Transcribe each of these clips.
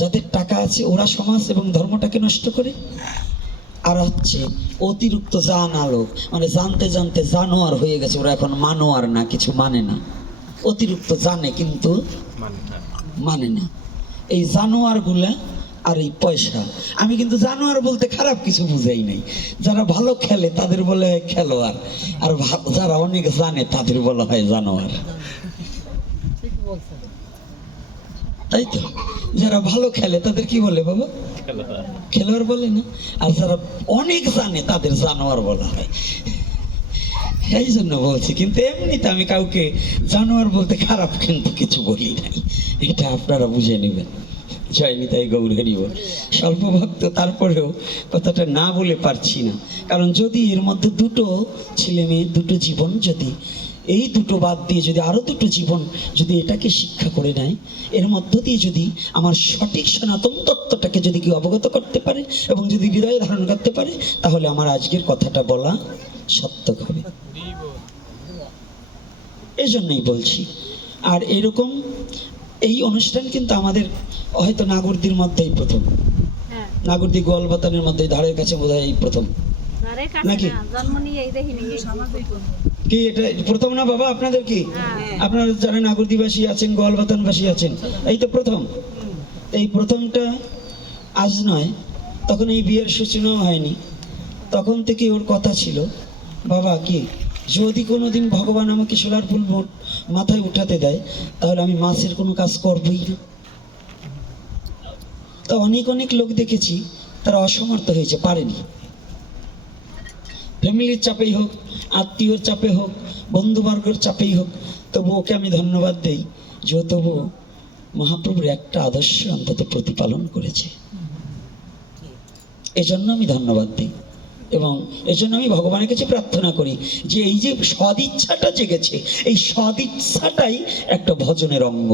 যাদের টাকা আছে ওরা সমাজ এবং ধর্মটাকে নষ্ট করে, আর হচ্ছে অতিরিক্ত জান আলো, মানে জানতে জানতে জানোয়ার হয়ে গেছে, ওরা এখন মানোয়ার না, কিছু মানে না, অতিরিক্ত জানে কিন্তু মানে না। এই জানোয়ার গুলা আর এই পয়সা, আমি কিন্তু জানোয়ার বলতে খারাপ কিছু বুঝাই নাই। যারা ভালো খেলে তাদের বলা হয় খেলোয়াড়, আর যারা অনেক জানে তাদের বলা হয় জানোয়ার, তাই তো? যারা ভালো খেলে তাদের কি বলে বাবা? খেলোয়াড় বলে না। আর যারা অনেক জানে তাদের জানোয়ার বলা হয়। এই জন্য বলছি, কিন্তু এমনিতে আমি কাউকে জানোয়ার বলতে খারাপ কিন্তু কিছু বলি নাই, এটা আপনারা বুঝে নেবেন। জয় নিতাই গৌর হরি বল। স্বল্প ভক্ত, তারপরেও কথাটা না বলে পারছি না, কারণ যদি এর মধ্যে দুটো ছেলে মেয়ে, দুটো জীবন, যদি এই দুটো বাদ দিয়ে যদি আরো দুটো জীবন যদি এটাকে শিক্ষা করে নেয়, এর মধ্য দিয়ে যদি আমার সঠিক সনাতন তত্ত্বটাকে যদি কেউ অবগত করতে পারে এবং যদি হৃদয়ে ধারণ করতে পারে, তাহলে আমার আজকের কথাটা বলা সার্থক হবে। এই জন্যই বলছি। আর এরকম এই অনুষ্ঠান কিন্তু আমাদের হয়তো নাগরদির মধ্যেই প্রথম, নাগরদি গোয়ালবাতানের মধ্যে ধারের কাছে বোধহয় এই প্রথম নাকি? কি এটা প্রথম না বাবা আপনাদের? কি আপনারা যারা নাগরদিবাসী আছেন, গোয়ালবাতানবাসী আছেন, এই তো প্রথম। এই প্রথমটা আজ নয়, তখন এই বিয়ের সূচনাও হয়নি, তখন থেকে ওর কথা ছিল, বাবা কি যদি কোনোদিন ভগবান আমাকে সোলার ফুল মাথায় উঠাতে দেয়, তাহলে আমি মাছের কোনো কাজ করবই না। তা অনেক অনেক লোক দেখেছি তারা অসমর্থ হয়েছে, পারেনি। ফ্যামিলির চাপেই হোক, আত্মীয়র চাপে হোক, বন্ধুবর্গের চাপেই হোক, তবু ওকে আমি ধন্যবাদ দেই যে তবু মহাপ্রভুর একটা আদর্শ অন্তত প্রতিপালন করেছে। এজন্য আমি ধন্যবাদ দিই এবং এজন্য আমি ভগবানের কাছে প্রার্থনা করি যে এই যে সদিচ্ছাটা জেগেছে, এই সদিচ্ছাটাই একটা ভজনের অঙ্গ।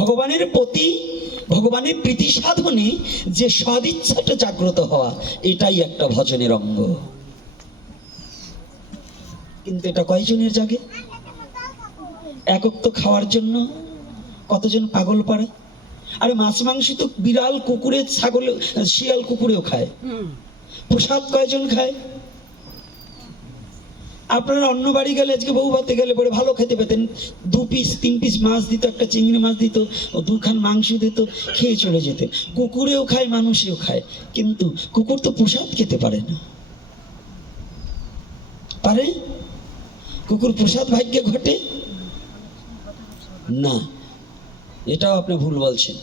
ভগবানের প্রতি, ভগবানের প্রীতি সাধনে যে সদিচ্ছাটা জাগ্রত হওয়া, এটাই একটা ভজনের অঙ্গ। কিন্তু এটা কয়জনের জাগে? একক তো খাওয়ার জন্য কতজন পাগল পারে। আরে মাছ মাংস তো বিড়াল, কুকুরে, ছাগলে, শিয়াল কুকুরেও খায়। প্রসাদ কয়জন খায়? আপনারা অন্য বাড়ি গেলে, আজকে বউ ভাতে গেলে পরে ভালো খেতে পেতেন, 2 পিস 3 পিস মাছ দিত, একটা চিংড়ি মাছ দিত, 2 খান মাংস দিত, খেয়ে চলে যেতেন। কুকুরেও খায়, মানুষেও খায়, কিন্তু কুকুর তো প্রসাদ খেতে পারে না। পারে? কুকুর প্রসাদ ভাগ্যে ঘটে না, এটাও আপনি ভুল বলছেন।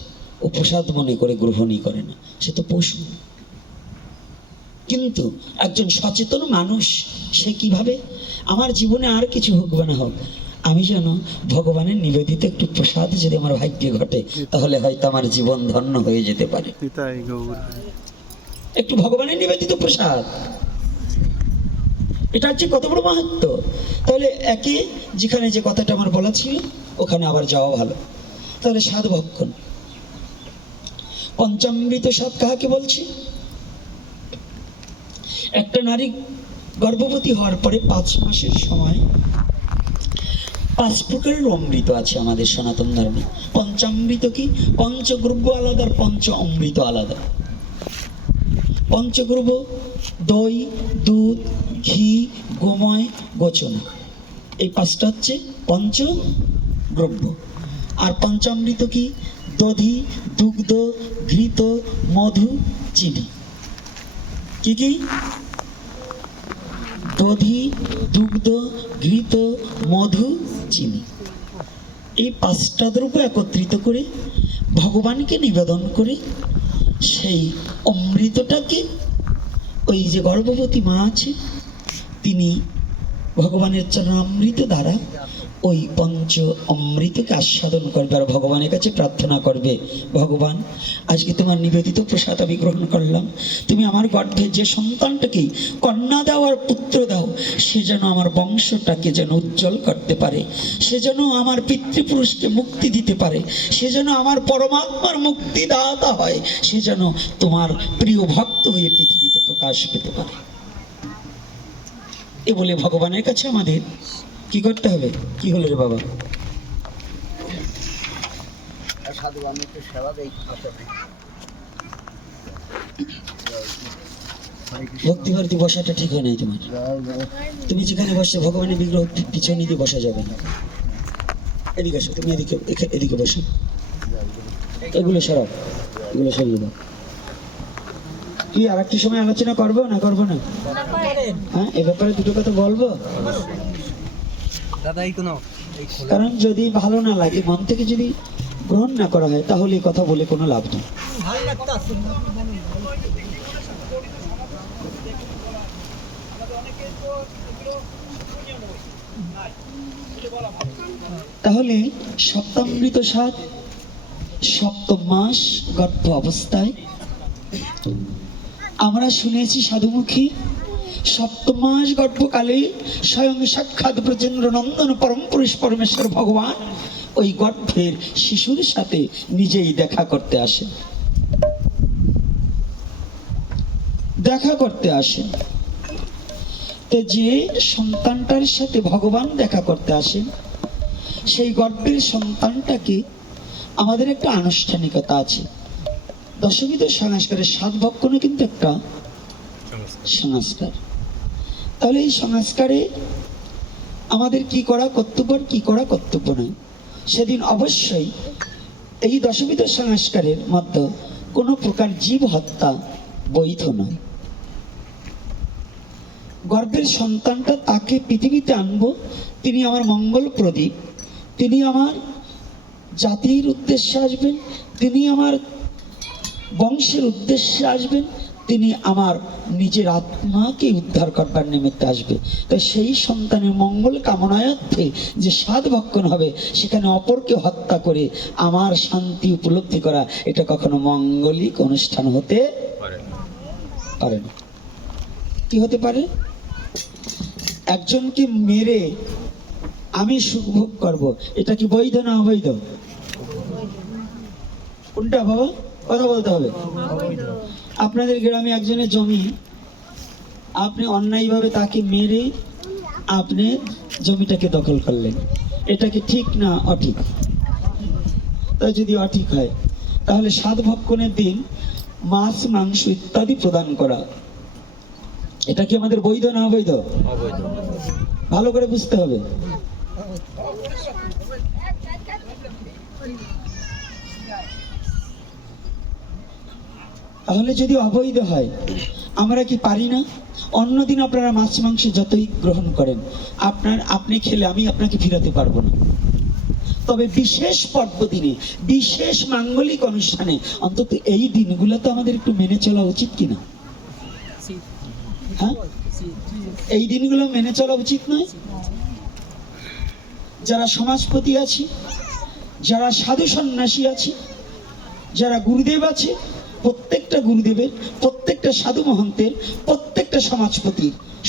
ও প্রসাদ মনে করে গ্রহণই করে না, সে তো পশু। কিন্তু একজন সচেতন মানুষ সে কিভাবে, আমার জীবনে আর কিছু হোক বা না হোক, আমি যেন ভগবানের নিবেদিত একটু প্রসাদ যদি আমার ভাগ্যে ঘটে, তাহলে হয়তো আমার জীবন ধন্য হয়ে যেতে পারে। একটু ভগবানের নিবেদিত প্রসাদ, এটা হচ্ছে কত বড় মাহাত্ম্য। তাহলে একে যেখানে যে কথাটা আমার বলা ছিল ওখানে আবার যাওয়া ভালো। তাহলে সাধ ভক্ষণ, পঞ্চামৃত স্বাদ কাহাকে বলছি? একটা নারী গর্ভবতী হওয়ার পরে 5 মাসের সময় 5 প্রকারের অমৃত আছে আমাদের সনাতন ধর্মে। পঞ্চামৃত কি? পঞ্চদ্রব্য আলাদা, পঞ্চ অমৃত আলাদা। পঞ্চদ্রব্য দই, দুধ, ঘি, গোময়, গোচনা, এই 5টা হচ্ছে পঞ্চদ্রব্য। আর পঞ্চামৃত কি? দধি, দুগ্ধ, ঘৃত, মধু, চিনি। কি কি? দধি, দুগ্ধ, ঘৃত, মধু, চিনি। এই 5টা দ্রব্য একত্রিত করে ভগবানকে নিবেদন করে সেই অমৃতটাকে ওই যে গর্ভবতী মা আছে তিনি ভগবানের চরণামৃত দ্বারা ওই পঞ্চ অমৃতকে আস্বাদন করবে আর ভগবানের কাছে প্রার্থনা করবে, ভগবান আজকে তোমার নিবেদিত প্রসাদ আমি গ্রহণ করলাম, তুমি আমার গর্ভে যে সন্তানটাকেই কন্যা দাও আর পুত্র দাও, সে যেন আমার বংশটাকে যেন উজ্জ্বল করতে পারে, সে যেন আমার পিতৃপুরুষকে মুক্তি দিতে পারে, সে যেন আমার পরমাত্মার মুক্তিদাতা হয়, সে যেন তোমার প্রিয় ভক্ত হয়ে পৃথিবীতে প্রকাশ পেতে পারে। এ বলে ভগবানের কাছে আমাদের কি করতে হবে? কি হলো রে বাবা? সাধু আমি একটু সেবা দেই ভক্তি ভারতী বসাটা ঠিক হয় নাই তোমার। তুমি যেখানে বসে ভগবানের বিগ্রহ পিছনে দিয়ে বসা যাবে না। এদিকে আসো, তুমি এদিকে এদিকে বসো। এগুলো সরাও, এগুলো সরিয়ে দাও। কি আর একটি সময় আলোচনা করবো না করবো না? হ্যাঁ, এ ব্যাপারে দুটো কথা বলবো। দাদা এই কোনো কারণ যদি ভালো না লাগে, মন থেকে যদি গ্রহণ না করা হয়, তাহলে এই কথা বলে কোনো লাভ নেই। তাহলে সপ্তামৃত সাত, সপ্তম মাস গর্ভ অবস্থায় আমরা শুনেছি সাধুমুখী সপ্তম মাস গর্ভকালে স্বয়ং সাক্ষাৎ ব্রজেন্দ্র নন্দন পরম পুরুষ পরমেশ্বর ভগবান ওই গর্ভের শিশুর সাথে নিজেই দেখা করতে আসেন। দেখা করতে আসেন। তো যে সন্তানটার সাথে ভগবান দেখা করতে আসেন, সেই গর্ভের সন্তানটাকে আমাদের একটা আনুষ্ঠানিকতা আছে। দশমীত সংস্কারের সাত ভক্ষণও কিন্তু একটা সংস্কার। তাহলে এই সংস্কারে আমাদের কি করা কর্তব্য আর কি করা কর্তব্য নয়, সেদিন অবশ্যই এই দশমীত সংস্কারের মধ্যে কোনো প্রকার জীব হত্যা বৈধ নয়। গর্ভের সন্তানটা তাকে পৃথিবীতে আনবো, তিনি আমার মঙ্গল প্রদীপ, তিনি আমার জাতির উদ্দেশ্যে আসবেন, তিনি আমার বংশের উদ্দেশ্যে আসবেন, তিনি আমার নিজের আত্মাকে উদ্ধার করবার নিমিত্তে আসবে। তাই সেই সন্তানের মঙ্গল কামনায়ার্থে যে সাধ ভক্ষণ হবে, সেখানে অপরকে হত্যা করে আমার শান্তি উপলব্ধি করা, এটা কখনো মঙ্গলিক অনুষ্ঠান হতে পারে না। কি হতে পারে? একজনকে মেরে আমি সুখ ভোগ করবো, এটা কি বৈধ না অবৈধ? কোনটা বাবা? কথা বলতে হবে। আপনাদের গ্রামে একজনের জমি, আপনি অন্যায়ভাবে তাকে মেরে আপনি জমিটাকে দখল করলেন, এটা কি ঠিক না অঠিক? তাই যদি অঠিক হয়, তাহলে সাধ ভক্ষণের দিন মাছ মাংস ইত্যাদি প্রদান করা, এটা কি আমাদের বৈধ না অবৈধ? ভালো করে বুঝতে হবে। তাহলে যদি অবৈধ হয়, আমরা কি পারি না? অন্যদিন আপনারা মাছ মাংস যতই গ্রহণ করেন, আপনি খেলে আমি আপনাকে ফিরাতে পারবো না। তবে বিশেষ পর্বদিনে, বিশেষ মাঙ্গলিক অনুষ্ঠানে অন্তত এই দিনগুলো তো আমাদের একটু মেনে চলা উচিত কিনা? হ্যাঁ, এই দিনগুলো মেনে চলা উচিত নয়? যারা সমাজপতি আছি, যারা সাধু সন্ন্যাসী আছি, যারা গুরুদেব আছে, প্রত্যেকটা গুরুদেবের, প্রত্যেকটা সাধু মহন্তের, প্রত্যেকটা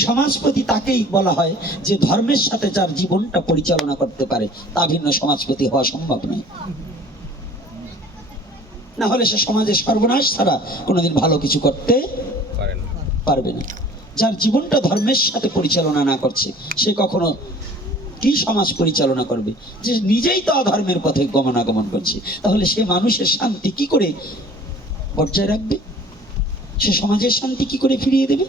সমাজপতি তাকেই বলা হয় যে ধর্মের সাথে যার জীবনটা পরিচালনা করতে পারে, তা ভিন্ন সমাজপতি হওয়া সম্ভব নয়। না হলে সে সমাজের সর্বনাশ ছাড়া কোনোদিন ভালো কিছু করতে পারবে না। যার জীবনটা ধর্মের সাথে পরিচালনা না করছে, সে কখনো কি সমাজ পরিচালনা করবে? যে নিজেই তো অধর্মের পথে গমনাগমন করছে, তাহলে সে মানুষের শান্তি কি করে বজায় রাখবে? সে সমাজের শান্তি কি করে ফিরিয়ে দেবে?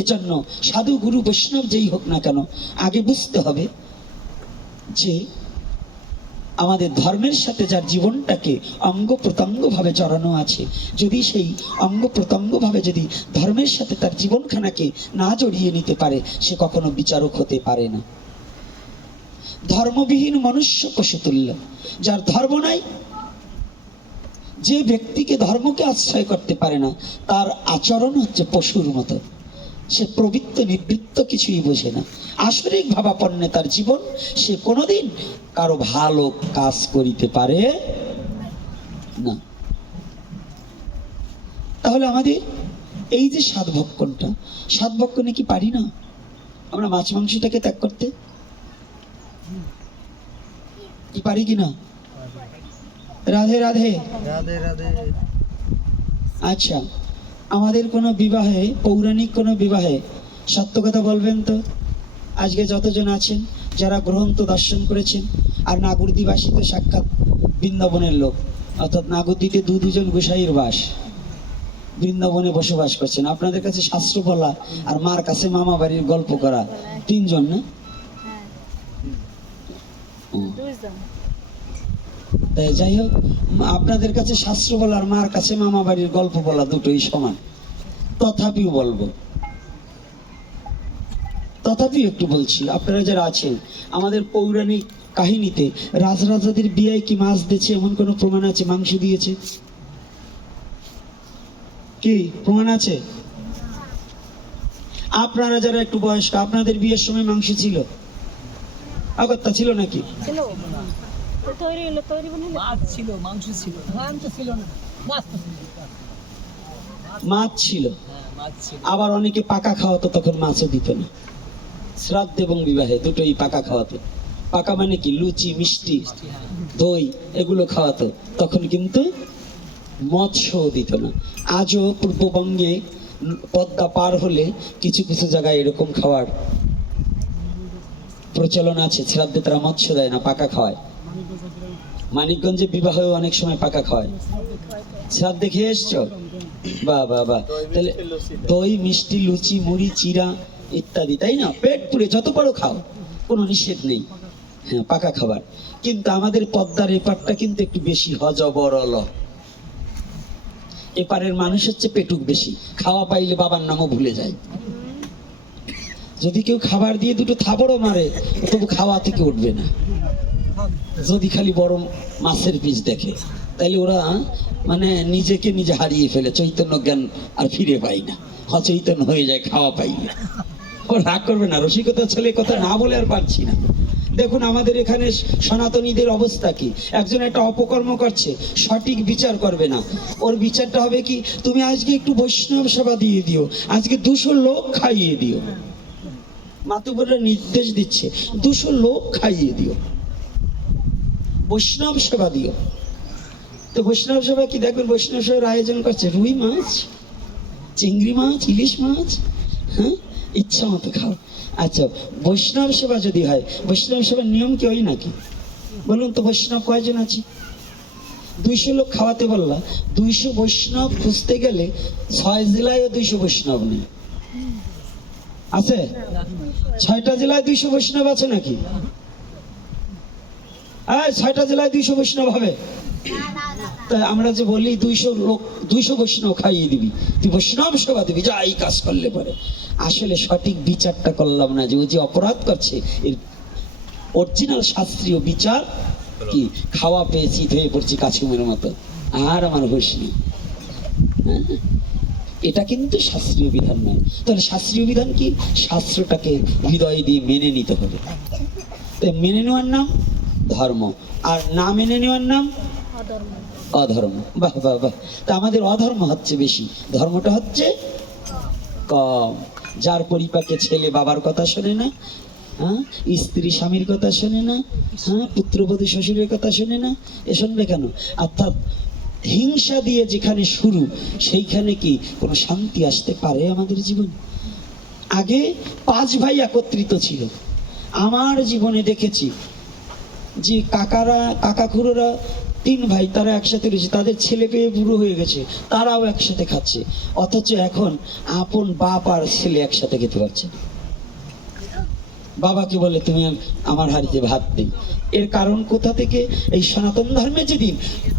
এজন্য সাধু গুরু বৈষ্ণব যেই হোক না কেন, আগে বুঝতে হবে যে আমাদের ধর্মের সাথে যার জীবনটাকে অঙ্গ প্রত্যঙ্গ ভাবে জড়ানো আছে, যদি সেই অঙ্গ প্রত্যঙ্গ ভাবে যদি ধর্মের সাথে তার জীবনখানাকে না জড়িয়ে নিতে পারে, সে কখনো বিচারক হতে পারে না। ধর্মবিহীন মনুষ্য পশুতুল্য। যার ধর্ম নাই, যে ব্যক্তিকে ধর্মকে আশ্রয় করতে পারে না, তার আচরণ হচ্ছে পশুর মতো। সে প্রবৃত্ত নিবৃত্ত কিছুই বোঝে না, আসরিক ভাবাপন্নে তার জীবন। সে কোনোদিন কারো ভালো কাজ করিতে পারে না। তাহলে আমাদের এই যে সাধ ভক্ষণে কি পারি না আমরা মাছ মাংসটাকে ত্যাগ করতে? কি পারি কিনা? রাধে রাধে রাধে রাধে। আচ্ছা, আমাদের কোনো বিবাহে, পৌরাণিক কোনো বিবাহে, সত্য কথা বলবেন তো, আজকে যতজন আছেন যারা গ্রন্থ দর্শন করেছেন, আর নাগুরদিবাসী তো সাক্ষাৎ বৃন্দাবনের লোক, অর্থাৎ নাগরদীতে দুজন গোসাইয়ের বাস, বৃন্দাবনে বসবাস করছেন। আপনাদের কাছে শাস্ত্র বলা আর মার কাছে মামা বাড়ির গল্প করা তিনজন না? ও, তাই যাই হোক, আপনাদের কাছে শাস্ত্র বলা আর মার কাছে মামা বাড়ির গল্প বলা দুটোই সমান। তথাপিও বলবো, তথাপিও একটু বলছি। আপনারা যারা আছেন, আমাদের পৌরাণিক কাহিনীতে রাজরাজাদের বিয়ে কি মাছ দিয়েছে এমন কোনো প্রমাণ আছে? মাংস দিয়েছে কি প্রমাণ আছে? আপনারা যারা একটু বয়স্ক, আপনাদের বিয়ের সময় মাংস ছিল? অগত্যা ছিল নাকি? ছিল তো তৈরি হলো, তৈরি বানাইলো। মাছ ছিল, মাংস ছিল, মাংস ছিল না, মাছ তো ছিল। মাছ ছিল, হ্যাঁ, মাছ ছিল। আবার অনেকে পাকা খাওয়াতো, তখন মাছও দিত না। শ্রাদ্ধ এবং বিবাহে দুটোই পাকা খাওয়াতো। পাকা মানে কি? লুচি, মিষ্টি, দই এগুলো খাওয়াতো, তখন কিন্তু মৎস্য দিত না। আজও পূর্ববঙ্গে পদ্মা পার হলে কিছু কিছু জায়গায় এরকম খাওয়ার প্রচলন আছে। শ্রাদ্ধে তারা মৎস্য দেয় না, পাকা খাওয়ায়। মানিকগঞ্জে বিবাহেও অনেক সময় পাকা খাওয়ায়। শ্রাদ্ধে খেয়ে এসছো? বাহ বাহ বাহ। তাহলে দই, মিষ্টি, লুচি, মুড়ি, চিরা ইত্যাদি, তাই না? পেট পুরে যত পারো খাও, কোনো নিষেধ নেই। হ্যাঁ, পাকা খাবার। কিন্তু আমাদের পদ্মার এপারটা কিন্তু একটু বেশি হজবরল। এপারের মানুষ হচ্ছে পেটুক বেশি, খাওয়া পাইলে বাবার নামও ভুলে যায়। যদি কেউ খাবার দিয়ে দুটো থাবড়ও মারে, তবু খাওয়া থেকে উঠবে না। যদি খালি বড় মাছের পিস দেখে, তাইলে ওরা মানে নিজেকে নিজে হারিয়ে ফেলে, চৈতন্য জ্ঞান আর ফিরে পাই না, অচৈতন্য হয়ে যায় খাওয়া পাইলে। ও রাগ করবে না, রসিকতা ছেলে কথা না বলে আর পারছি না। দেখুন আমাদের এখানে সনাতনীদের অবস্থা কি। একজন একটা অপকর্ম করছে, সঠিক বিচার করবে না। ওর বিচারটা হবে কি, তুমি আজকে একটু বৈষ্ণব সেবা দিয়ে দিও, আজকে 200 লোক খাইয়ে দিও। মাতুবররা নির্দেশ দিচ্ছে, 200 লোক খাইয়ে দিও, বৈষ্ণব সেবা দিও। তো বৈষ্ণব সেবা কি দেখবেন, বৈষ্ণব সেবার আয়োজন করছে রুই মাছ, চিংড়ি মাছ, ইলিশ মাছ, হ্যাঁ, ইচ্ছা মতো খাও। আচ্ছা, বৈষ্ণব সেবা যদি হয়, বৈষ্ণব সেবার নিয়ম কি ওই নাকি? বলুন তো, বৈষ্ণব কয়জন আছে? 200 লোক খাওয়াতে বললা, 200 বৈষ্ণব খুঁজতে গেলে 6 জেলায়ও 200 বৈষ্ণব নেই। আছে? 6টা জেলায় 200 বৈষ্ণব আছে নাকি? 6টা জেলায় 200 বৈষ্ণব হবে? তাই আমরা যে বলি 200 লোক, 200 বৈষ্ণব খাইয়ে দিবি, তুই বৈষ্ণব সেবা দিবি, যা এই কাজ করলে পারে। আসলে সঠিক বিচারটা করলাম না, যে ও যে অপরাধ করছে, এর অরিজিনাল শাস্ত্রীয় বিচার কি? খাওয়া পেয়ে চিত হয়ে পড়ছি কাছুমের মতো, আর আমার হুঁশ নেই। হ্যাঁ, এটা কিন্তু শাস্ত্রীয় বিধান নয়। তাহলে শাস্ত্রীয় বিধান কি? শাস্ত্রটাকে হৃদয় দিয়ে মেনে নিতে হবে। তাই মেনে নেওয়ার নাম ধর্ম, আর না মেনে নেওয়ার নাম অধর্ম। অধর্ম। বাহ বাহ বাহ। তা আমাদের অধর্ম হচ্ছে বেশি, ধর্মটা হচ্ছে কম। যার পরিপাকে ছেলে বাবার কথা শোনে না, হ্যাঁ, স্ত্রী স্বামীর কথা শোনে না, হ্যাঁ, পুত্রবধূ শ্বশুরের কথা শোনে না, এ শুনবে কেন? অর্থাৎ হিংসা দিয়ে যেখানে শুরু, সেইখানে কি কোনো শান্তি আসতে পারে আমাদের জীবন? আগে 5 ভাই একত্রিত ছিল। আমার জীবনে দেখেছি যে কাকাখুড়োরা 3 ভাই, তারা একসাথে রয়েছে, তাদের ছেলে পেয়ে বুড়ো হয়ে গেছে, তারাও একসাথে খাচ্ছে। অথচ এখন আপন বাপ আর ছেলে একসাথে খেতে পারছে না। বাবাকে বলে তুমি আমার হাড়িতে ভাত দিই। এর কারণ কোথা থেকে? এই সনাতন ধর্মে যেদিন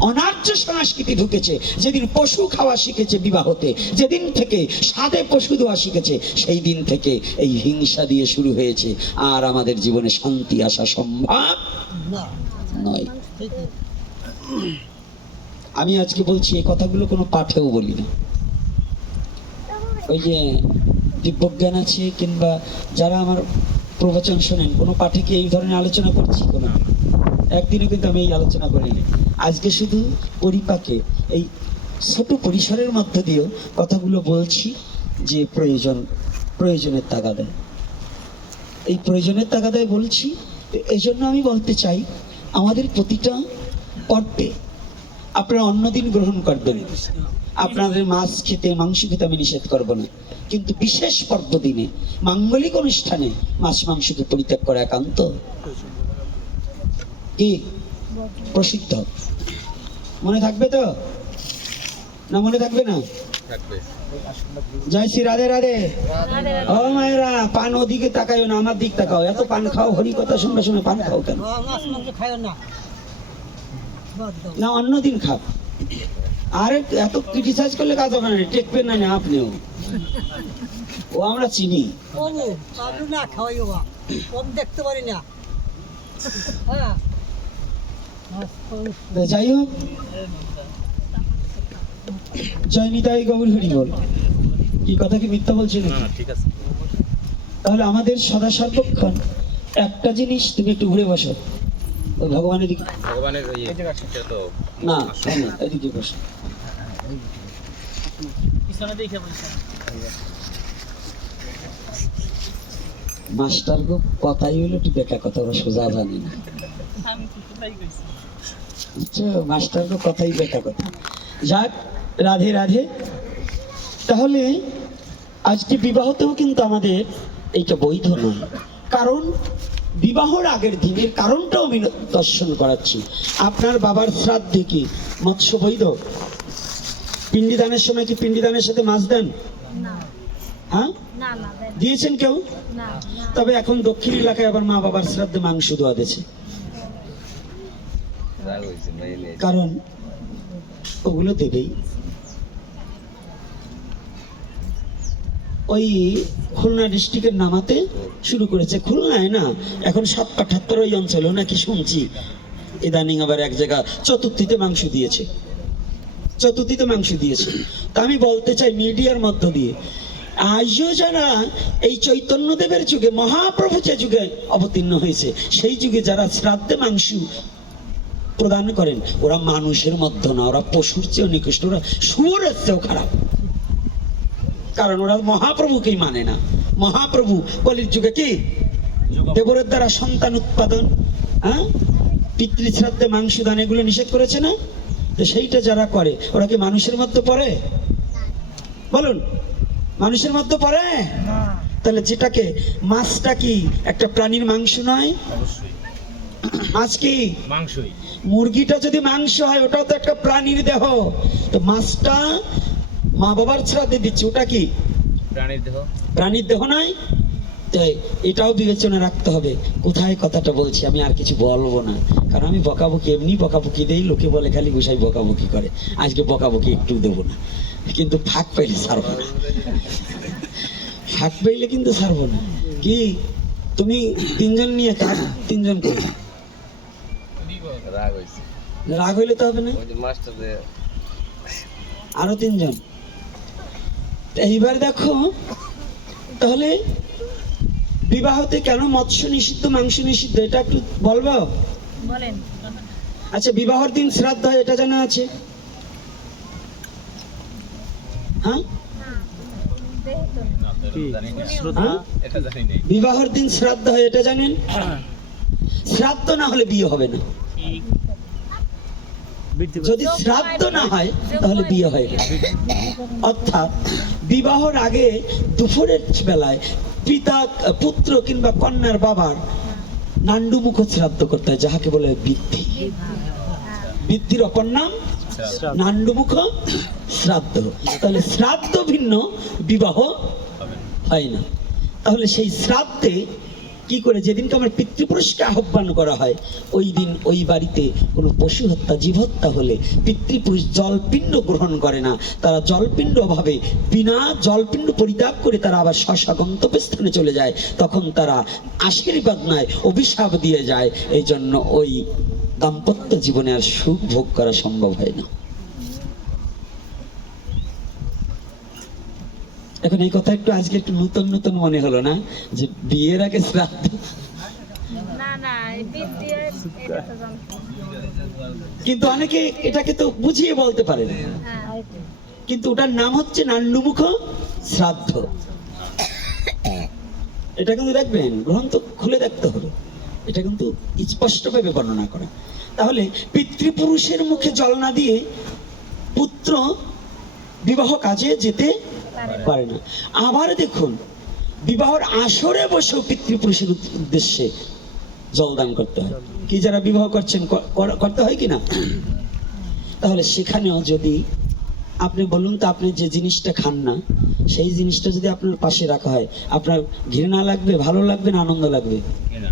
অনার্য সংস্কৃতি ঢুকেছে, যেদিন পশু খাওয়া শিখেছে বিবাহতে, যেদিন থেকে স্বাদে পশু দেওয়া শিখেছে, সেই দিন থেকে এই হিংসা দিয়ে শুরু হয়েছে। আর আমাদের জীবনে শান্তি আসা সম্ভব নয়। আমি আজকে বলছি, এই কথাগুলো কোনো পাঠেও বলি না। ওই যে দিব্যজ্ঞান আছে, কিংবা যারা আমার প্রবচন শোনেন, কোনো পাঠে কি এই ধরনের আলোচনা করছি? কোনো একদিনও কিন্তু আমি এই আলোচনা করিনি। আজকে শুধু পরিপাকে এই ছোট পরিসরের মধ্য দিয়েও কথাগুলো বলছি, যে প্রয়োজনের তাগাদায়, এই প্রয়োজনের তাগাদায় বলছি। এই জন্য আমি বলতে চাই, আমাদের প্রতিটা পর্বে আপনারা অন্যদিন গ্রহণ করবেন, আপনাদের মাছ খেতে, মাংস খেতে আমি নিষেধ করব না, কিন্তু বিশেষ পর্ব দিনে, মাঙ্গলিক অনুষ্ঠানে মাছ মাংসকে পরিত্যাগ করা একান্ত কি প্রসিদ্ধ। মনে থাকবে তো? না মনে থাকবে না? জয় শ্রী রাধে রাধে। ও মায়েরা, পান ওদিকে তাকাও না, আমার দিক তাকাও। এত পান খাও, হরি কথা শুনবে শুনে পান খাও কেন? মাছ মাংস খাইও না, বাদ দাও। না অন্য দিন খাও। আরে এত ক্রিটিসাইজ করলে কাজ হবে না, টেকবেন না আপনিও। ও আমরা চিনি। বাবু আপনি না খাওয়াই বাবা, কম দেখতে পারি না। হ্যাঁ মাছ মাংস। তো যাই হোক, জয় নিতাই গৌর হরি বল। কি কথা কি মিথ্যা বলছি না? ঠিক আছে। তাহলে আমাদের সদা সর্বক্ষণ একটা জিনিস, তুমি একটু ঘুরে বসো ওই ভগবানের দিকে। ভগবানের সেটা তো না না, এদিকে বসো। মাস্টার গো কথাই হলো একটু বেকার কথা, ওরা সোজা জানি না। বুঝছো, মাস্টার গো কথাই বেকার কথা। যাক, রাধে রাধে। তাহলে আজকে বিবাহতেও কিন্তু আমাদের এইটা বৈধ নয়, কারণ বিবাহর আগের দিনের কারণটাও আমি দর্শন করাচ্ছি। আপনার বাবার শ্রাদ্ধে কি মৎস্য বৈধ? পিণ্ডিদানের সময় কি পিণ্ডিদানের সাথে মাছ দেন? না হ্যাঁ, না না দেন দিয়েছেন কেউ? না না তবে এখন দক্ষিণ এলাকায় আবার মা বাবার শ্রাদ্ধে মাংস দেওয়া দিয়েছে, কারণ ওগুলো দেবেই। ওই খুলনা ডিস্ট্রিক্টের নামাতে শুরু করেছে, খুলনায় না, এখন ৭৭ ওই অঞ্চলেও নাকি শুনছি ইদানিং আবার এক জায়গা চতুর্থীতে মাংস দিয়েছে, চতুর্থীতে মাংস দিয়েছে। তা আমি বলতে চাই মিডিয়ার মধ্য দিয়ে, আজও যারা এই চৈতন্যদেবের যুগে, মহাপ্রভু যে যুগে অবতীর্ণ হয়েছে, সেই যুগে যারা শ্রাদ্ধে মাংস প্রদান করেন, ওরা মানুষের মধ্যে না, ওরা পশুর চেয়েও নিকৃষ্ট, ওরা শুয়োরের চেয়েও খারাপ। কারণ ওরা মহাপ্রভুকেই মানে না। মহাপ্রভু কলির যুগে কি দেবরের দ্বারা সন্তান উৎপাদন, হ্যাঁ, পিতৃশ্রাদ্ধে মাংস দান, এগুলো নিষেধ করেছে না? তো সেইটা যারা করে ওরা কি মানুষের মধ্যে পড়ে? বলুন, মানুষের মধ্যে পড়ে? তাহলে যেটাকে, মাছটা কি একটা প্রাণীর মাংস নয়? মাছ কি মাংসই। মুরগিটা যদি মাংস হয়, ওটাও তো একটা প্রাণীর দেহ। তো মাছটা মা বাবার শ্রাদ্ধে দিচ্ছে, ওটা কি প্রাণীর দেহ? প্রাণীর দেহ নয়? তাই এটাও বিবেচনা রাখতে হবে। কোথায় কথাটা বলছি আমি আর কিছু বলবো না, কারণ আমি বকাবকি এমনি বকাবকি দেই, লোকে বলে খালি গোসাই বকাবকি করে। আজকে বকাবকি একটু দেবো না, কিন্তু ফাঁক পাইলে ছাড়বো না, ফাঁক পাইলে কিন্তু ছাড়বো না। কি তুমি তিনজন নিয়ে কাজ, তিনজন করে রাগ হয়েছে। রাগ হইলে তো হবে না, ওই যে মাস্টার আরো তিনজন। এইবার দেখো, তাহলে বিবাহতে কেন মৎস্য নিষিদ্ধ, মাংস নিষিদ্ধ, এটা একটু বলবো? বলেন আচ্ছা, বিবাহের দিন শ্রাদ্ধ হয়, এটা জানা আছে? হ্যাঁ, জানি না। হ্যাঁ? এটা জানি না। বিবাহের দিন শ্রাদ্ধ হয়, এটা জানেন? শ্রাদ্ধ না হলে বিয়ে হবে না। যদি শ্রাদ্ধ না হয় তাহলে বিয়ে হয় না। অর্থাৎ বিবাহর আগে দুপুরের বেলায় পিতা, পুত্র কিংবা কন্যার বাবার নান্ডুমুখ শ্রাদ্ধ করতে হয়, যাহাকে বলে বৃদ্ধি। বৃদ্ধির অপর নাম নান্ডুমুখ শ্রাদ্ধ। তাহলে শ্রাদ্ধ ভিন্ন, বিবাহ হয় না। তাহলে সেই শ্রাদ্ধে কি করে, যেদিনকে আমার পিতৃপুরুষকে আহ্বান করা হয়, ওই দিন ওই বাড়িতে কোনো পশু হত্যা, জীব হত্যা হলে পিতৃপুরুষ জলপিণ্ড গ্রহণ করে না। তারা জলপিণ্ড অভাবে বিনা জলপিণ্ড পরিত্যাগ করে তারা আবার স্বস্ব গন্তব্যস্থানে চলে যায়। তখন তারা আশীর্বাদ নয়, অভিশাপ দিয়ে যায়। এই জন্য ওই দাম্পত্য জীবনে আর সুখ ভোগ করা সম্ভব হয় না। এখন এই কথা একটু আজকে একটু নতুন নতুন মনে হলো না, যে বিয়ের আগে শ্রাদ্ধ? না না এই বৃদ্ধি এটা তো জানতাম। কিন্তু অনেকে এটাকে তো বুঝিয়ে বলতে পারে না, হ্যাঁ কিন্তু ওটার নাম হচ্ছে নান্ডুমুখ শ্রাদ্ধ। এটা কিন্তু দেখবেন, গ্রন্থ খুলে দেখতে হবে, এটা কিন্তু স্পষ্টভাবে বর্ণনা করে। তাহলে পিতৃপুরুষের মুখে জল না দিয়ে পুত্র বিবাহ কাজে যেতে পারে না। আবার দেখুন, বিবাহের আসরে বসেও পিতৃপুরুষের উদ্দেশ্যে জলদান করতে হয়। কি যারা বিবাহ করছেন করতে হয় কি না? তাহলে সেখানেও যদি আপনি বলুন তো, আপনি যে জিনিসটা খান না সেই জিনিসটা যদি আপনার পাশে রাখা হয়, আপনার ঘৃণা লাগবে, ভালো লাগবে না আনন্দ লাগবে? কিনা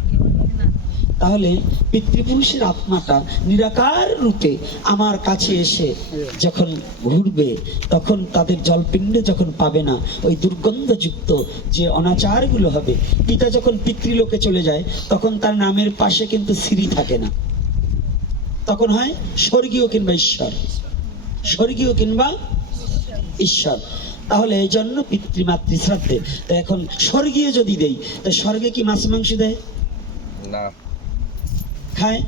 তাহলে পিতৃপুরুষের আত্মাটা নিরাকার রূপে আমার কাছে এসে যখন ঘুরবে, তখন তাদের জলপিণ্ড যখন পাবে না, ওই দুর্গন্ধযুক্ত যে অনাচারগুলো হবে, পিতা যখন পিতৃলোকে চলে যায় তখন তার নামের পাশে কিন্তু শ্রী থাকে না, তখন হয় স্বর্গীয় কিংবা ঈশ্বর, স্বর্গীয় কিংবা ঈশ্বর। তাহলে এই জন্য পিতৃমাতৃ শ্রাদ্ধে, তো এখন স্বর্গীয় যদি দেই, তা স্বর্গে কি মাছ মাংস দেয়? না খায়।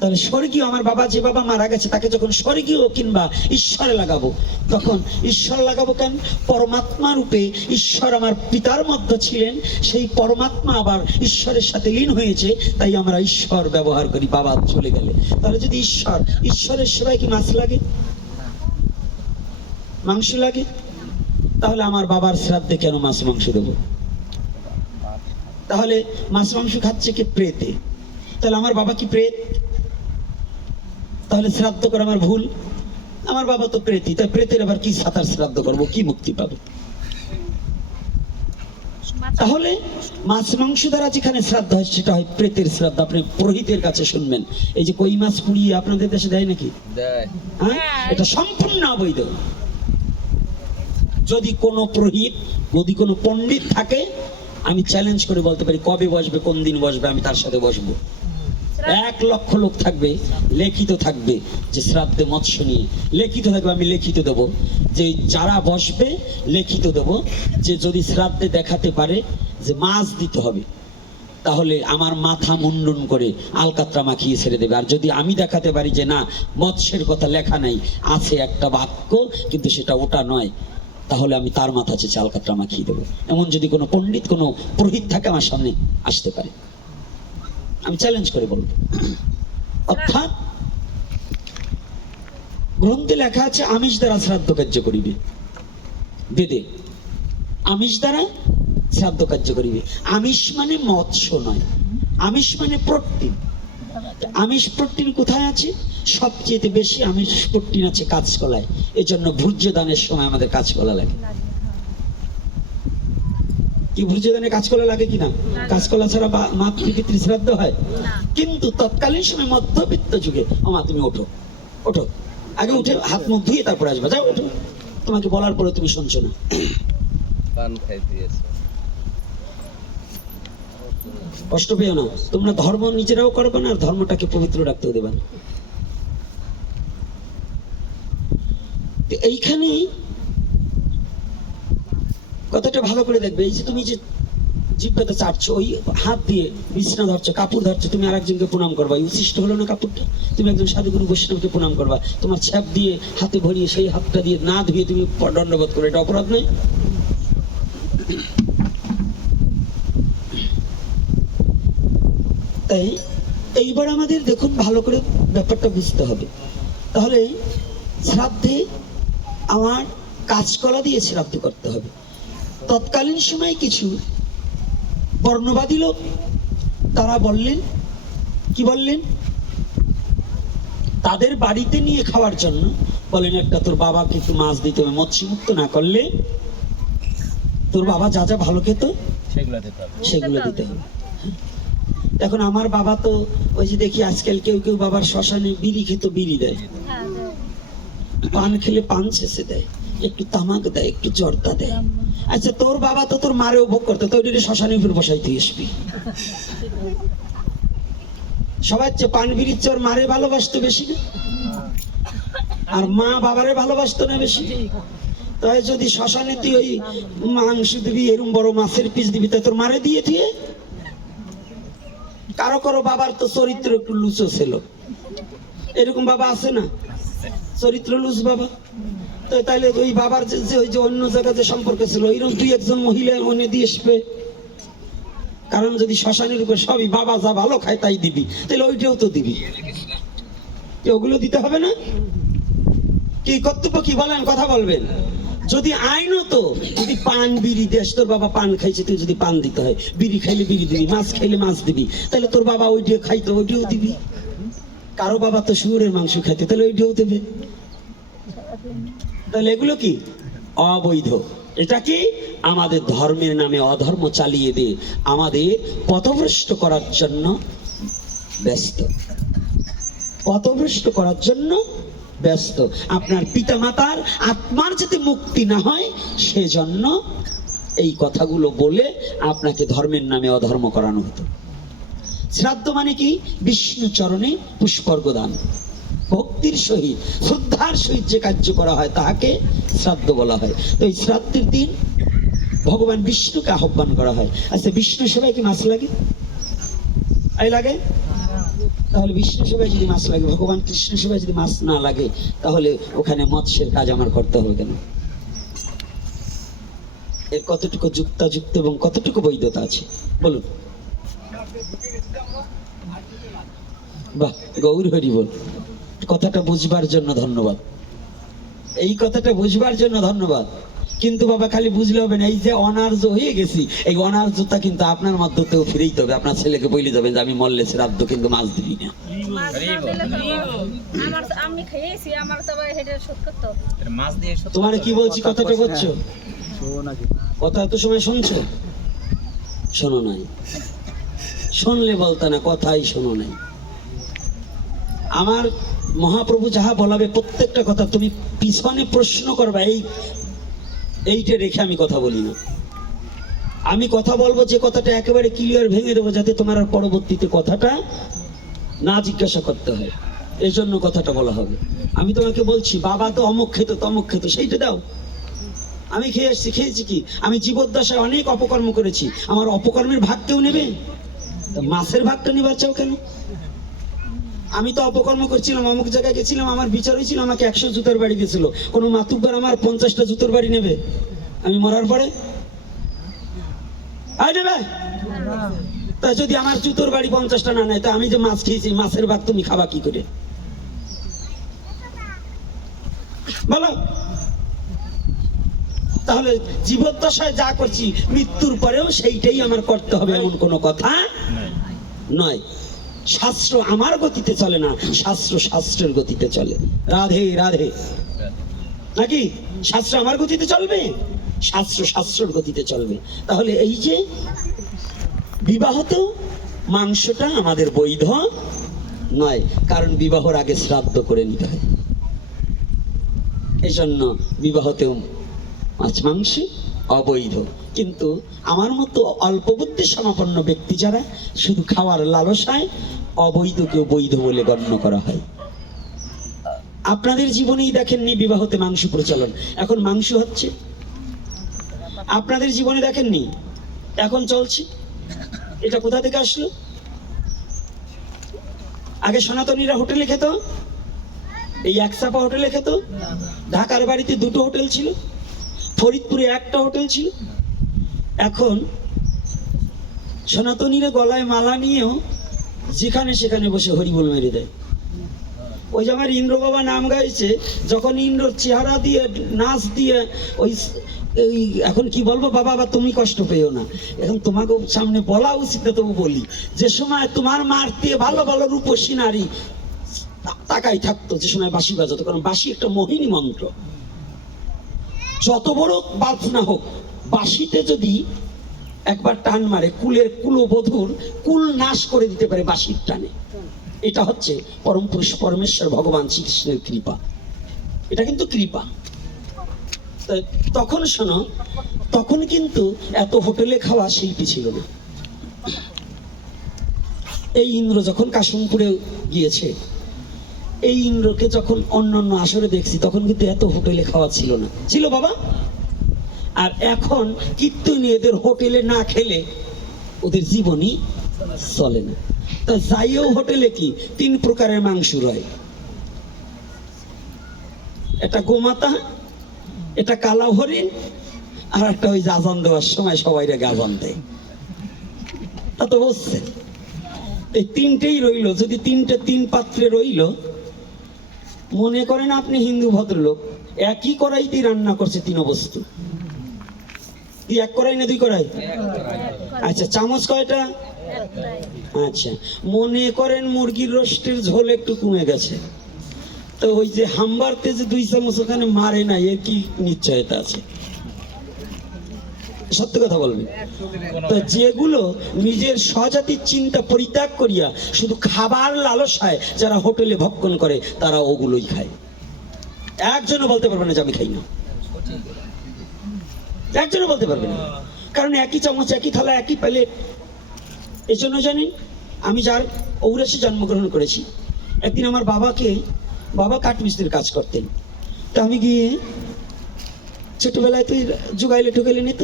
তাহলে স্বর্গীয়, আমার বাবা যে বাবা মারা গেছে তাকে যখন স্বর্গীয় কিংবা ঈশ্বরে লাগাবো, তখন ঈশ্বর লাগাবো কেন? পরমাত্মা রূপে ঈশ্বর আমার পিতার মধ্যে ছিলেন, সেই পরমাত্মা আবার ঈশ্বরের সাথে লীন হয়েছে, তাই আমরা ঈশ্বর ব্যবহার করি বাবা চলে গেলে। তাহলে যদি ঈশ্বর, ঈশ্বরের সেবায় কি মাছ লাগে, মাংস লাগে? তাহলে আমার বাবার শ্রাদ্ধে কেন মাছ মাংস দেবো? তাহলে মাছ মাংস খাচ্ছে কি প্রেতে? তাহলে আমার বাবা কি প্রেত? তাহলে শ্রাদ্ধ করা আমার ভুল। আমার বাবা তো প্রেতই, তাই প্রেতের আবার কি সাঁতার শ্রাদ্ধ করবো, কি মুক্তি পাবে? তাহলে মাছ মাংস দ্বারা যেখানে শ্রাদ্ধ হয় সেটা হয় প্রেতের শ্রাদ্ধ। আপনি পুরোহিতের কাছে শুনবেন, এই যে কই মাছ পুড়িয়ে আপনাদের দেশে দেয় নাকি? দেয় হ্যাঁ, এটা সম্পূর্ণ অবৈধ। যদি কোনো পুরোহিত, যদি কোনো পণ্ডিত থাকে, আমি চ্যালেঞ্জ করে বলতে পারি কবে বসবে, কোন দিন বসবে, আমি তার সাথে বসবো। 1 লক্ষ লোক থাকবে, লিখিত থাকবে যে শ্রাদ্ধে মৎস্য নিয়ে লিখিত থাকবে, আমি লিখিত দেবো যে যারা বসবে, লিখিত দেবো যে যদি শ্রাদ্ধে দেখাতে পারে যে মাছ দিতে হবে, তাহলে আমার মাথা মুন্ডন করে আলকাতরা মাখিয়ে ছেড়ে দেবে। আর যদি আমি দেখাতে পারি যে না, মৎস্যের কথা লেখা নাই, আছে একটা বাক্য কিন্তু সেটা ওটা নয়, তাহলে আমি তার মাথা চেঁচে আলকাতরা মাখিয়ে দেবো। এমন যদি কোনো পণ্ডিত, কোনো পুরোহিত থাকে, আমার সামনে আসতে পারে, আমি চ্যালেঞ্জ করে বলবো। অর্থাৎ গ্রন্থে লেখা আছে আমিষ দ্বারা শ্রাদ্ধ কার্য করিবে, বেদে আমিষ দ্বারা শ্রাদ্ধ কার্য করিবে। আমিষ মানে মৎস্য নয়, আমিষ মানে প্রোটিন। আমিষ প্রোটিন কোথায় আছে? সবচেয়ে বেশি আমিষ প্রোটিন আছে কাঁচকলায়। এজন্য ভূর্য দানের সময় আমাদের কাঁচকলা লাগে। কি ভূর্য দানে কাঁচকলা লাগে কিনা? কাঁচকলা ছাড়া মাতৃপিতৃ শ্রাদ্ধ হয়? কিন্তু তৎকালীন সময় মধ্যবিত্ত যুগে, মা তুমি ওঠো, ওঠো, আগে উঠে হাত মুখ ধুয়ে তারপরে আসবা, যাও ওঠো, তোমাকে বলার পরে তুমি শুনছো না। পান খাই দিয়েছে কষ্ট পেও না, তোমরা ধর্ম নিজেরাও করবে না আর ধর্মটাকে পবিত্র রাখতেও দেবে না। এইখানে কথাটা ভালো করে দেখবে। এই যে তুমি যে জিব্বাতে চাটছো, ওই হাত দিয়ে বিছনা ধরছো, কাপড় ধরছো, তুমি আর একজনকে প্রণাম করবা, উচ্ছিষ্ট হলো না কাপড়টা? তুমি একজন সাধুগুরু বৈষ্ণবকে প্রণাম করবা, তোমার ছ্যাপ দিয়ে হাতে ভরিয়ে সেই হাতটা দিয়ে না ধুয়ে তুমি দণ্ডবোধ করো, এটা অপরাধ নয়? তাই এইবার আমাদের দেখুন ভালো করে ব্যাপারটা বুঝতে হবে। তাহলে শ্রাদ্ধে আমার কাঁচকলা দিয়ে শ্রাদ্ধ করতে হবে। তৎকালীন সময়ে কিছু বর্ণবাদী লোক তারা বললেন, কি বললেন? তাদের বাড়িতে নিয়ে খাওয়ার জন্য বলেন, একটা তোর বাবাকে একটু মাছ দিতে হবে, মৎস্যমুক্ত না করলে তোর বাবা যা যা ভালো খেত সেগুলো দিতে হবে। সেগুলো দিতে হবে। এখন আমার বাবা তো ওই যে দেখি আজকাল কেউ কেউ বাবার শ্মশানে বিড়ি খেত, বিড়ি দেয়, পান খেলে পান শেষে দেয়, একটু তামাক দেয়, একটু জর্দা দেয়। আচ্ছা, তোর বাবা তো তোর মারেও ভোগ করতো, তো ওইটা শ্মশানে ফিরে বসাইতে আসবি। সবাই চেয়ে পান বিড়ির চেয়ে ওর মারে ভালোবাসতো বেশি না? আর মা বাবারে ভালোবাসতো না বেশি? তাই যদি শ্মশানে তুই ওই মাংস দিবি, এরম বড় মাছের পিস দিবি, তাই তোর মারে দিয়ে দিয়ে কারো কারো বাবার তো চরিত্র একটু লুচো ছিল, এরকম বাবা আছে না, চরিত্র লুচ বাবা। তো তাইলে ওই বাবার যে ওই যে অন্য জায়গাতে সম্পর্ক ছিল, ওইরকম তুই একজন মহিলা মনে দিয়ে আসবে। কারণ যদি শ্মশানের উপর সবই বাবা যা ভালো খায় তাই দিবি, তাহলে ওইটাও তো দিবি, ওগুলো দিতে হবে না? কি কর্তব্য কি বলেন, কথা বলবেন? যদি আইনত, যদি পান বিড়ি দেশ, তোর বাবা পান খাইছে, তুই যদি পান দিতে হয়, বিড়ি খাইলে বিড়ি দিবি, মাছ খাইলে মাছ দিবি, তাহলে তোর বাবা ওইটিও খাইতো, ওইটিও দিবি। কারো বাবা তো শুয়োরের মাংস খাইতে, তাহলে ওইটাও দেবে। তাহলে এগুলো কি অবৈধ। এটা কি আমাদের ধর্মের নামে অধর্ম চালিয়ে দিয়ে আমাদের পথভ্রষ্ট করার জন্য ব্যস্ত, পথভ্রষ্ট করার জন্য ব্যস্ত। আপনার পিতামাতার আত্মার যাতে মুক্তি না হয় সেজন্য এই কথাগুলো বলে আপনাকে ধর্মের নামে অধর্ম করানো হতো। শ্রাদ্ধ মানে কি? বিষ্ণু চরণে পুষ্পার্ঘ দান, ভক্তির সহিত শ্রদ্ধার সহিত যে কার্য করা হয় তাহাকে শ্রাদ্ধ বলা হয়। তো এই শ্রাদ্ধের দিন ভগবান বিষ্ণুকে আহ্বান করা হয়। আচ্ছা, বিষ্ণু সেবায় কি মাছ লাগে? এই লাগে। তাহলে বিষ্ণু সেবায় যদি মাছ লাগে, ভগবান কৃষ্ণ সেবায় যদি মাছ না লাগে, তাহলে ওখানে মৎস্যের কাজ আমার করতে হবে কেন? এর কতটুকু যুক্তাযুক্ত এবং কতটুকু বৈধতা আছে বলুন? বাহ, গৌর হরি বল। কথাটা বুঝবার জন্য ধন্যবাদ, এই কথাটা বুঝবার জন্য ধন্যবাদ। কিন্তু বাবা খালি বুঝলে হবে না, এই যে অনার্য হয়ে গেছি, এই অনার্যতা কিন্তু আপনার মাধ্যমেও ফিরেইতে হবে। আপনার ছেলেকে বলে যাবেন যে আমি মরলে শ্রাদ্ধ কিন্তু মাছ দিবি না। মাছ না দিলে তো আমার আমি খেয়েছি, আমার তো ভাই হেডে শোধ করতে হবে। মাছ দিয়ে তোমার কি বলছি কথাটা বুঝছো? কথা এত সময় শুনছো? শোনো নাই, শুনলে বলতা না, কথাই শোনো নাই। আমার মহাপ্রভু যাহা বলাবে প্রত্যেকটা কথা তুমি পিছনে প্রশ্ন করবা, এইটা রেখে আমি কথা বলি না। আমি কথা বলবো যে কথাটা একেবারে ক্লিয়ার ভেঙে দেবো, যাতে তোমার আর পরবর্তীতে কথাটা না জিজ্ঞাসা করতে হয়, এই জন্য কথাটা বলা হবে। আমি তোমাকে বলছি বাবা তো অমুক খেত তমুক খেত, সেইটা দাও। আমি খেয়ে এসছি, খেয়েছি কি? আমি জীবদ্দশায় অনেক অপকর্ম করেছি, আমার অপকর্মের ভাগ কেউ নেবে? তা মাছের ভাগটা নিবার চাও কেন? আমি তো অপকর্ম করছিলাম, অমুক জায়গায় গেছিলাম, আমার বিচার হয়েছিল, আমাকে 100 জুতোর বাড়ি দিয়েছিল। কোনো মাতুব্বার আমার 50টা জুতোর বাড়ি নেবে আমি মরার পরে? আয় নেবে? তা যদি আমার জুতোর বাড়ি 50টা না নেয়, তা আমি যে মাছ খেয়েছি, মাছের ভাগ তুমি খাবা কি করে বলো? তাহলে জীবদ্দশায় যা করছি মৃত্যুর পরেও সেইটাই আমার করতে হবে, এমন কোনো কথা নয়। শাস্ত্র আমার গতিতে চলে না, শাস্ত্র শাস্ত্রের গতিতে চলে। রাধে রাধে। নাকি শাস্ত্র আমার গতিতে চলবে? শাস্ত্র শাস্ত্রের গতিতে চলবে। তাহলে এই যে বিবাহতেও মাংসটা আমাদের বৈধ নয়, কারণ বিবাহর আগে শ্রাদ্ধ করে নিতে হয়। এই জন্য বিবাহতেও মাছ মাংস অবৈধ। কিন্তু আমার মতো অল্প বুদ্ধি সমাপন্ন ব্যক্তি যারা শুধু খাওয়ার লালসায় অবৈধকেও বৈধ বলে গণ্য করা হয়। আপনাদের জীবনেই দেখেননি বিবাহতে মাংস প্রচলন, এখন মাংস হচ্ছে। আপনাদের জীবনে দেখেননি, এখন চলছে। এটা কোথা থেকে আসলো? আগে সনাতনীরা হোটেলে খেত, এই একসাপা হোটেলে খেত। ঢাকার বাড়িতে 2টো হোটেল ছিল, ফরিদপুরে 1টা হোটেল ছিল। এখন সনাতনীরা গলায় মালা নিয়েও যেখানে সেখানে বসে হরিবোল মেরে দেয়। ওই যে আমার ইন্দ্র বাবা নাম গাইছে, যখন ইন্দ্রর চেহারা দিয়ে নাচ দিয়ে ওই এখন কি বলবো বাবা, আবার তুমি কষ্ট পেও না, এখন তোমাকে সামনে বলা উচিত না, তবু বলি। যে সময় তোমার মার দিয়ে ভালো ভালো রূপসী নারী তাকাই থাকতো, যে সময় বাঁশি বাজাতো, কারণ বাঁশি একটা মোহিনী মন্ত্র। যত বড় বাজনা হোক, বাঁশিতে যদি একবার টান মারে, কুলবধূর কুল নাশ করে দিতে পারে বাঁশির টানে। এটা হচ্ছে পরম পুরুষ পরমেশ্বর ভগবান শ্রীকৃষ্ণের কৃপা। এটা কিন্তু কৃপা। তখন শোনো, তখন কিন্তু এত হোটেলে খাওয়া শিল্পী ছিল না। এই ইন্দ্র যখন কাশিমপুরে গিয়েছে, এই ইন্দ্রকে যখন অন্যান্য আসরে দেখছি, তখন কিন্তু এত হোটেলে খাওয়া ছিল না, ছিল বাবা। আর এখন কীর্তনী এদের হোটেলে না খেলে ওদের জীবনই চলে না। তা যাইও হোটেলে কি 3 প্রকারের মাংস রয়, এটা গোমাতা, এটা কালা হরিণ, আর একটা ওই আজান দেওয়ার সময় সবাই আজান দেয়। তা তো বুঝছেন, এই 3টেই রইল। যদি 3 পাত্রে রইল, মনে করেন আপনি হিন্দু ভদ্রলোক, একই কড়াইতেই রান্না করছে 3 বস্তু। কি 1 কড়াই না 2 কড়াই? আচ্ছা, চামচ কয়টা? একটাই। আচ্ছা, মনে করেন মুরগির রোস্টের ঝোল একটু কমে গেছে, তো ওই যে হাম্বারতে যে 2 চামচ ওখানে মারে না, এর কি নিশ্চয়তা আছে? সত্য কথা বলবেন। তো যেগুলো নিজের স্বজাতির চিন্তা পরিত্যাগ করিয়া শুধু খাবার লালসায় যারা হোটেলে ভক্ষণ করে, তারা ওগুলোই খায়। একজনও বলতে পারবে না যে আমি খাই না, একজনও বলতে পারবে না, কারণ একই চামচ, একই থালা, একই প্লেট। এই জন্য জানেন, আমি যার ঔরাসে জন্মগ্রহণ করেছি, একদিন আমার বাবা কাঠমিস্ত্রির কাজ করতেন। তা আমি গিয়ে, ছোটবেলায় তুই জুগাইলে ঠুকাইলে নিত,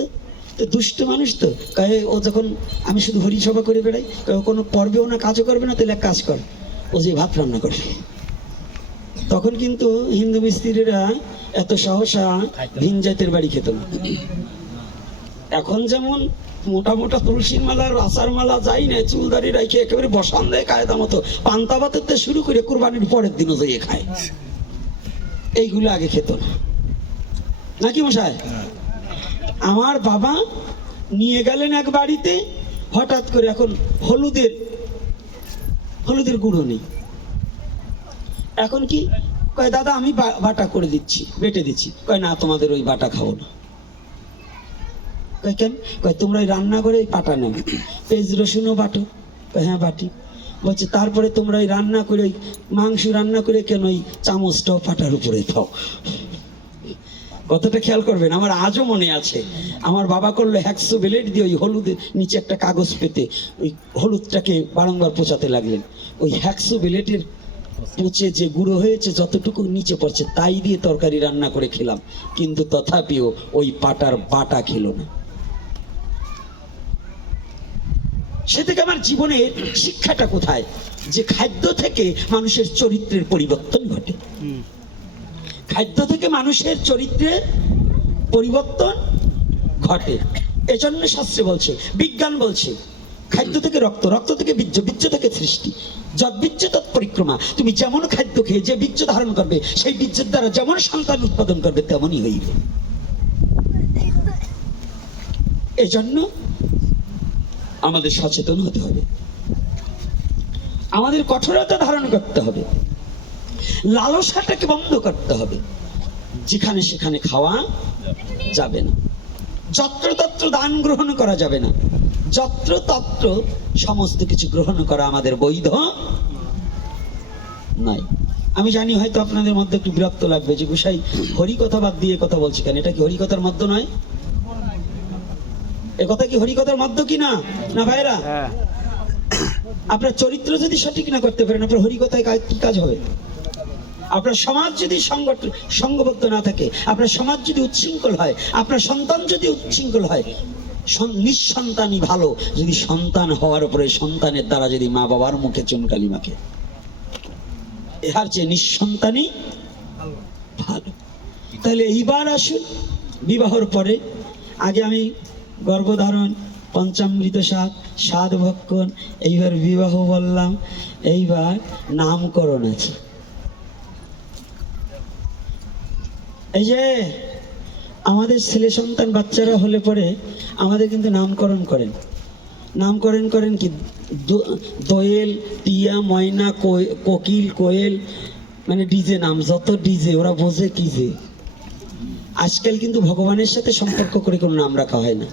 তো দুষ্ট মানুষ তো, কয়ে ও যখন আমি শুধু হরিসভা করে বেড়াই, কয়ে ও কোনো পর্বেও না কাজও করবে না, তাহলে এক কাজ কর, ও যে ভাত রান্না করবে। তখন কিন্তু হিন্দু মিস্ত্রিরা এত সহসা ভিন জাতের বাড়ি খেত না। এখন যেমন মোটা মোটা তুলসীর মালা, আচার মালা যাই না, চুলদারি রাখে একেবারে বসান দেয় কায়দা মতো, পান্তা ভাতের শুরু করে কুরবানির পরের দিনও যেয়ে খায়। এইগুলো আগে খেত না, নাকি মশাই? আমার বাবা নিয়ে গেলেন এক বাড়িতে, হঠাৎ করে এখন হলুদের গুঁড়ো নেই। এখন কি কয়, দাদা আমি বাটা করে দিচ্ছি, বেটে দিচ্ছি। কয় না, তোমাদের ওই বাটা খাবো না। কয় কেন? কয় তোমরা ওই রান্না করে ওই পাটা নেও, পেঁয়াজ রসুনও বাটো। কয় হ্যাঁ বাটি। বলছে তারপরে তোমরা ওই রান্না করে, ওই মাংস রান্না করে কেন ওই চামচটাও পাটার উপরে দাও। কতটা খেয়াল করবেন, আমার আজও মনে আছে। আমার বাবা করলো হ্যাকসো ব্লেড দিয়ে ওই হলুদের নিচে একটা কাগজ পেতে ওই হলুদটাকে বারংবার পোঁচাতে লাগলেন। ওই হ্যাকসো ব্লেডের পচে যে গুঁড়ো হয়েছে যতটুকু নিচে পড়ছে তাই দিয়ে তরকারি রান্না করে খেলাম, কিন্তু তথাপিও ওই পাটার বাটা খেলো না। সে থেকে আমার জীবনের শিক্ষাটা কোথায়? যে খাদ্য থেকে মানুষের চরিত্রের পরিবর্তন ঘটে, খাদ্য থেকে মানুষের চরিত্রের পরিবর্তন ঘটে। এজন্য শাস্ত্রে বলছে, বিজ্ঞান বলছে, খাদ্য থেকে রক্ত, রক্ত থেকে বীর্য, বীর্য থেকে সৃষ্টি, যৎ বীর্য তৎ পরিক্রমা। তুমি যেমন খাদ্য খেয়ে যে বীর্য ধারণ করবে, সেই বীর্যের দ্বারা যেমন সন্তান উৎপাদন করবে, তেমনই হইবে। এজন্য আমাদের সচেতন হতে হবে, আমাদের কঠোরতা ধারণ করতে হবে, লালসাটাকে বন্ধ করতে হবে। যেখানে সেখানে খাওয়া যাবে না, যত্রতত্র দান গ্রহণ করা যাবে না, যত্রতত্র সমস্ত কিছু গ্রহণ করা আমাদের বৈধ নয়। আমি জানি হয়তো আপনাদের মধ্যে একটু বিরক্ত লাগবে যে গোসাই হরিকথা বাদ দিয়ে কথা বলছি কেন, এটা কি হরিকথার মধ্য নয়? এ কথা কি হরিকথার মধ্য কি না? না ভাইরা, আপনার চরিত্র যদি সঠিক না করতে পারেন, আপনার হরিকথায় কি কাজ হবে? আপনার সমাজ যদি সংঘবদ্ধ না থাকে, আপনার সমাজ যদি উচ্ছৃঙ্খল হয়, আপনার সন্তান যদি উচ্ছৃঙ্খল হয়, নিঃসন্তানই ভালো যদি সন্তান হওয়ার উপরে সন্তানের দ্বারা যদি মা বাবার মুখে চুনকালি মাখে, এর চেয়ে নিঃসন্তানই ভালো। তাহলে এইবার আসুন বিবাহর পরে, আগে আমি গর্ভধারণ, পঞ্চামৃত সাধ ভক্ষণ, এইবার বিবাহ বললাম, এইবার নামকরণ আছে। এই যে আমাদের ছেলে সন্তান বাচ্চারা হলে পরে আমাদের কিন্তু নামকরণ করেন। নামকরণ করেন কি? দোয়েল, টিয়া, ময়না, কোকিল, কোয়েল, মানে ডিজে নাম, যত ডিজে, ওরা বোঝে কি যে। আজকাল কিন্তু ভগবানের সাথে সম্পর্ক করে কোনো নাম রাখা হয় না,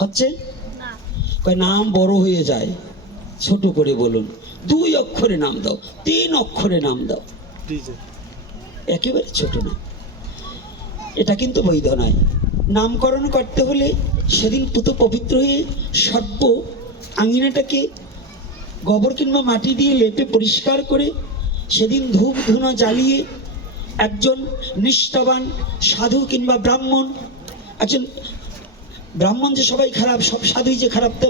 হচ্ছে কয় নাম বড় হয়ে যায়, ছোট করে বলুন, 2 অক্ষরে নাম দাও, 3 অক্ষরে নাম দাও, একেবারে ছোট না। এটা কিন্তু বৈধ নয়। নামকরণ করতে হলে সেদিন পুত পবিত্র হয়ে সর্ব আঙিনাটাকে গোবর কিংবা মাটি দিয়ে লেপে পরিষ্কার করে সেদিন ধূপ ধুনো জ্বালিয়ে একজন নিষ্ঠাবান সাধু কিংবা ব্রাহ্মণ, একজন ব্রাহ্মণ যে সবাই খারাপ, সব সাধুই যে খারাপ তো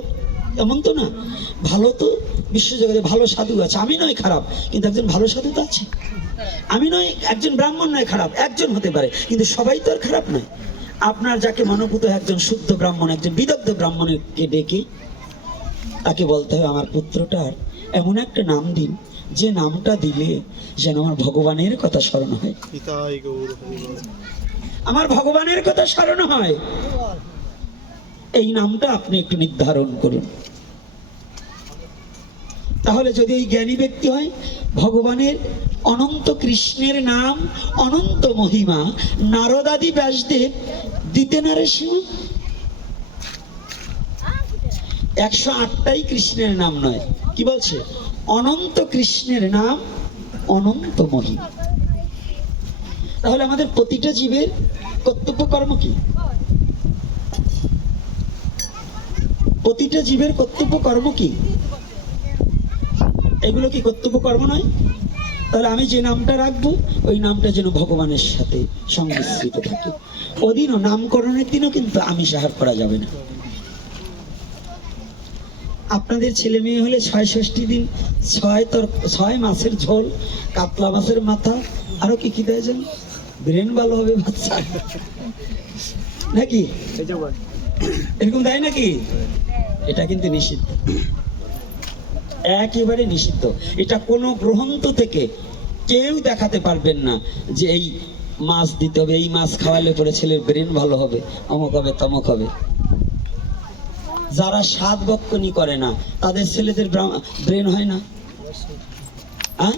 এমন তো না, ভালো তো বিশ্বজগতে ভালো সাধু আছে, আমি নয় খারাপ, কিন্তু একজন ভালো সাধু তো আছে। আমি নয়, একজন ব্রাহ্মণ নয় খারাপ, একজন হতে পারে, কিন্তু সবাই তো আর খারাপ নয়। আপনার যাকে মনোভূত একজন শুদ্ধ ব্রাহ্মণ, একজন বিদগ্ধ ব্রাহ্মণকে ডেকে তাকে বলতে হবে, আমার পুত্রটার এমন একটা নাম দিন যে নামটা দিলে যেন আমার ভগবানের কথা স্মরণ হয়, আমার ভগবানের কথা স্মরণ হয়, এই নামটা আপনি একটু নির্ধারণ করুন। তাহলে যদি এই জ্ঞানী ব্যক্তি হয়, ভগবানের অনন্ত কৃষ্ণের নাম, অনন্ত মহিমা নারদাদি ব্যাসদেব দিতে না রে শিব। 108টাই কৃষ্ণের নাম নয়, কি বলছে? অনন্ত কৃষ্ণের নাম, অনন্ত মহিমা। তাহলে আমাদের প্রতিটা জীবের কর্তব্য কর্ম কি? প্রতিটা জীবের কর্তব্য কর্ম কি? এগুলো কি কর্তব্য কর্ম নয়? তাহলে আমি যে নামটা রাখবো ওই নামটা যেন ভগবানের সাথে সংমিশ্রিত থাকে। ওদিনও নামকরণের দিনও কিন্তু আমিষ আহার করা যাবে না। আপনাদের ছেলে মেয়ে হলে ৬৬ দিন ৬ মাছের ঝোল, কাতলা মাছের মাথা, আরো কি কি দেয় যেন, ব্রেন ভালো হবে বাচ্চা নাকি, এরকম দেয় নাকি? এটা কিন্তু নিষিদ্ধ, একেবারে নিষিদ্ধ। এটা কোনো গ্রন্থ থেকে কেউ দেখাতে পারবেন না যে এই মাছ দিতে হবে, এই মাছ খাওয়ালে পরে ছেলের ব্রেন ভালো হবে, অমুক হবে তমক হবে। যারা সাত বক্ষণই করে না তাদের ছেলেদের ব্রেন হয় না। হ্যাঁ,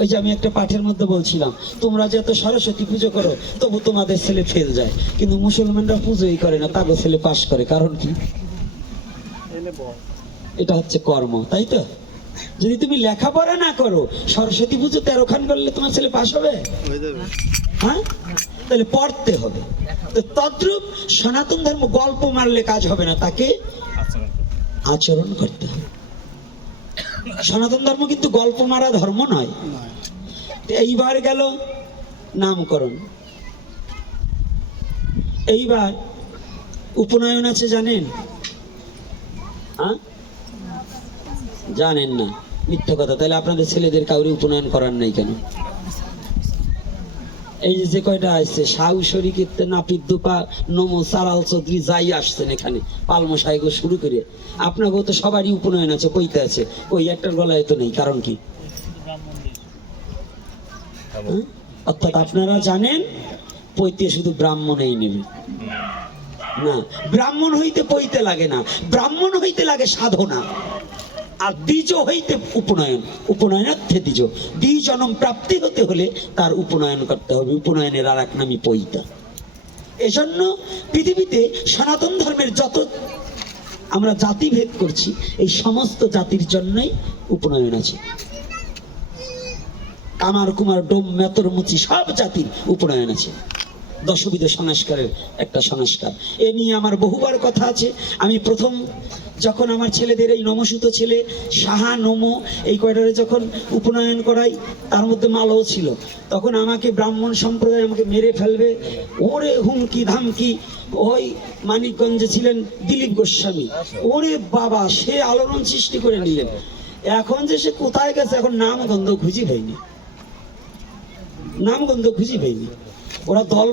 ওই যে আমি একটা পাঠের মধ্যে বলছিলাম, তোমরা যে এত সরস্বতী পুজো করো তবু তোমাদের ছেলে ফেল যায়, কিন্তু মুসলমানরা পুজোই করে না, তাদের ছেলে পাশ করে। কারণ কি? এটা হচ্ছে কর্ম, তাই তো? যদি তুমি লেখাপড়া না করো, সরস্বতী পুজো 13 খান করলে তোমার ছেলে পাশ হবে? হ্যাঁ, তাহলে পড়তে হবে। তো তদ্রূপ সনাতন ধর্ম গল্প মারলে কাজ হবে না, তাকে আচরণ করতে হবে। সনাতন ধর্ম কিন্তু গল্প মারা ধর্ম নয়। এইবার গেল নামকরণ, এইবার উপনয়ন আছে, জানেন? হ্যাঁ, জানেন না, মিথ্যা কথা। তাহলে আপনাদের ছেলেদের কাউরে উপনয়ন করার নাই কেন? এই যে কয়টা আসছে, সাউসরি কীর্তে নাপিত দুপা নমো সারাল চৌধুরী যাই আসছেন এখানে, পালমো সাহেব শুরু করে, আপনাকেও তো সবারই উপনয়ন আছে, কইতে আছে, ওই একটার গলায় তো নেই। কারণ কি? অর্থাৎ আপনারা জানেন পৈতে শুধু ব্রাহ্মণেই নেবে না, ব্রাহ্মণ হইতে পৈতে লাগে না, ব্রাহ্মণ হইতে লাগে সাধনা। আর দ্বিজ হইতে উপনয়ন, উপনয়নার্থে দ্বিজ, দ্বিজনম প্রাপ্তি হতে হলে তার উপনয়ন করতে হবে। উপনয়নের আর এক নামই পৈতা। এজন্য পৃথিবীতে সনাতন ধর্মের যত আমরা জাতিভেদ করছি, এই সমস্ত জাতির জন্যই উপনয়ন আছে। কামার কুমার ডোম মেতর মুচি সব জাতির উপনয়ন আছে। দশবিধ সংস্কারের একটা সংস্কার, এ নিয়ে আমার বহুবার কথা আছে। আমি প্রথম যখন আমার ছেলেদের, এই নমসূত ছেলে সাহা নমো এই কয়টারে যখন উপনয়ন করাই, তার মধ্যে মালও ছিল, তখন আমাকে ব্রাহ্মণ সম্প্রদায় আমাকে মেরে ফেলবে, ওরে হুমকি ধামকি। ওই মানিকগঞ্জে ছিলেন দিলীপ গোস্বামী, ওরে বাবা, সে আলোড়ন সৃষ্টি করে নিলেন। এখন যে সে কোথায় গেছে, এখন নাম গন্ধ খুঁজি পাইনি, নাম গন্ধ খুঁজি পাইনি। ওরা দল